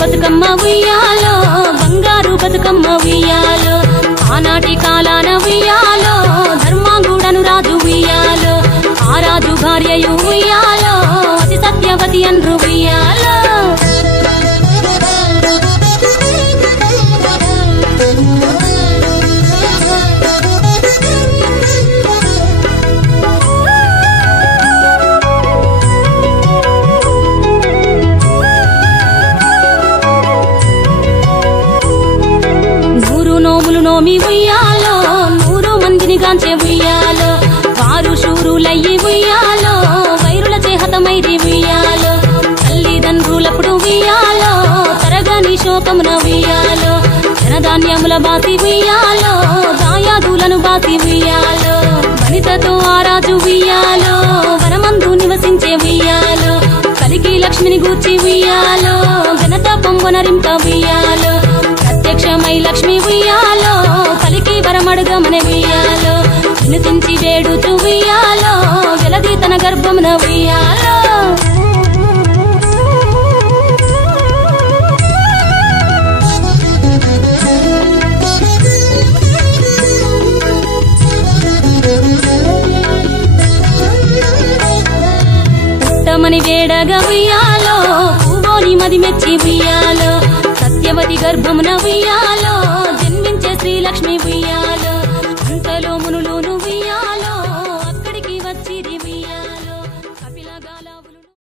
బతుకమ్మ ఉయ్యాలో బంగారు బతుకమ్మ ఉయ్యాలో ఆనాటి కాలాన ఉయ్యాలో ధర్మాంగుడను రాజు ఉయ్యాలో ఆ రాజు భార్యయు ఉయ్యాలో అతి సత్యవతి అన్రు ఉయ్యాలో నోమి ఉయ్యాలో 100 మందిని గాంచే ఉయ్యాలో వారు శూరులయ్యి ఉయ్యాలో వైరుల చేహతమైరి ఉయ్యాలో తల్లిదండ్రులప్పుడు ఉయ్యాలో తరగని శోకమున ఉయ్యాలో ధనధాన్యముల బాసి ఉయ్యాలో దాయాదులను బాసి ఉయ్యాలో వనితతో ఆరాజు ఉయ్యాలో వనమందు నివసించే ఉయ్యాలో కలికి లక్ష్మిని గూర్చి ఉయ్యాలో ఘనత పొంగునరింప ఉయ్యాలో ప్రత్యక్షమై లక్ష్మి ఉయ్యాలో కలికి వరమడుగమని ఉయ్యాలో వినుతించి వేడుచు ఉయ్యాలో వెలది తన గర్భమున ఉయ్యాలో పుట్టమని వేడగా ఉయ్యాలో పువ్వోని మది మెచ్చి ఉయ్యాలో సత్యవతి గర్భమున ఉయ్యాలో జన్మించే శ్రీలక్ష్మి ఉయ్యాలో